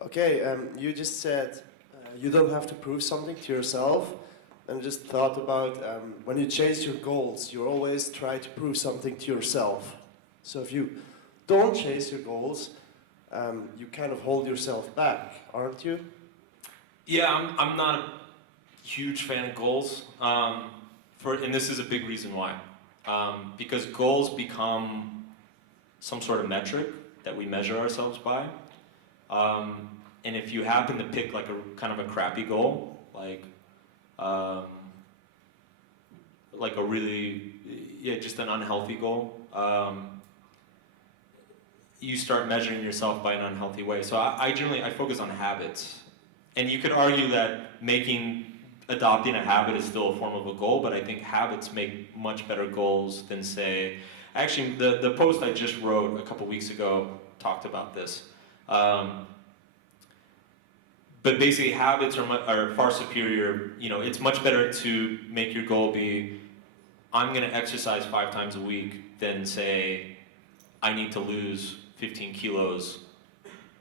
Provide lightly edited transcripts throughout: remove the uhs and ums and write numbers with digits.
Okay, you just said you don't have to prove something to yourself, and just thought about when you chase your goals, you always try to prove something to yourself. So if you don't chase your goals, you kind of hold yourself back, aren't you? Yeah, I'm not a huge fan of goals, and this is a big reason why. Because goals become some sort of metric that we measure ourselves by. And if you happen to pick like a kind of a crappy goal, like a really, just an unhealthy goal, you start measuring yourself by an unhealthy way. So I generally focus on habits. And you could argue that adopting a habit is still a form of a goal, but I think habits make much better goals than actually the post I just wrote a couple weeks ago talked about this. But basically habits are far superior. It's much better to make your goal be, I'm gonna exercise 5 times a week than say, I need to lose 15 kilos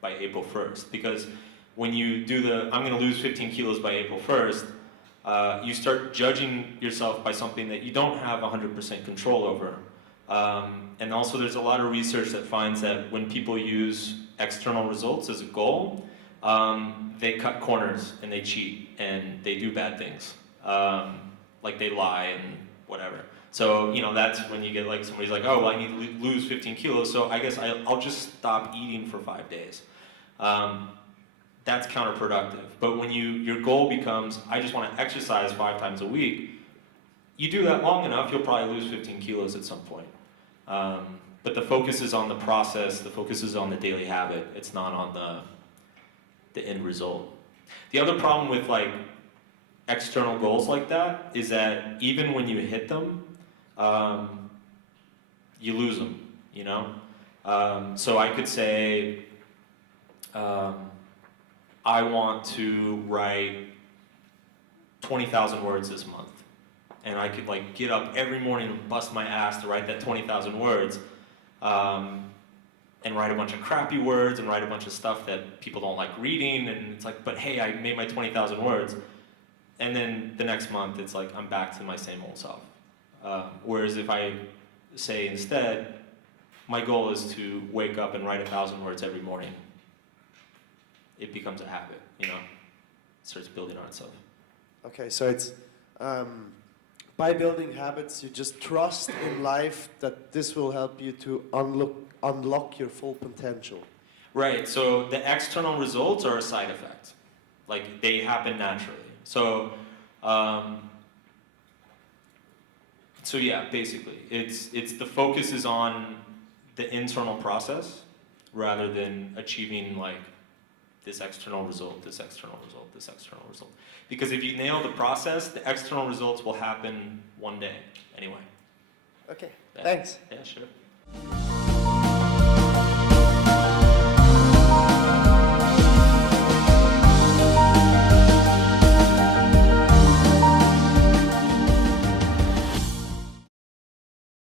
by April 1st. Because when you do I'm gonna lose 15 kilos by April 1st, you start judging yourself by something that you don't have 100% control over. And also there's a lot of research that finds that when people use external results as a goal, they cut corners and they cheat and they do bad things. Like they lie and whatever. So, that's when you get like somebody's like, oh, well, I need to lose 15 kilos, so I guess I'll just stop eating for 5 days. That's counterproductive. But when your goal becomes, I just want to exercise 5 times a week, you do that long enough, you'll probably lose 15 kilos at some point. But the focus is on the process, the focus is on the daily habit, it's not on the end result. The other problem with like external goals like that is that even when you hit them, you lose them, So I could say, I want to write 20,000 words this month. And I could like get up every morning and bust my ass to write that 20,000 words, and write a bunch of crappy words and write a bunch of stuff that people don't like reading, and it's like, but hey, I made my 20,000 words. And then the next month, it's like, I'm back to my same old self. Whereas if I say instead, my goal is to wake up and write 1,000 words every morning, it becomes a habit, It starts building on itself. Okay, so it's by building habits, you just trust in life that this will help you to unlock your full potential. Right, so the external results are a side effect. Like, they happen naturally. So yeah, basically, it's the focus is on the internal process rather than achieving like this external result, this external result, this external result. Because if you nail the process, the external results will happen one day anyway. Okay, Yeah. thanks. Yeah, sure.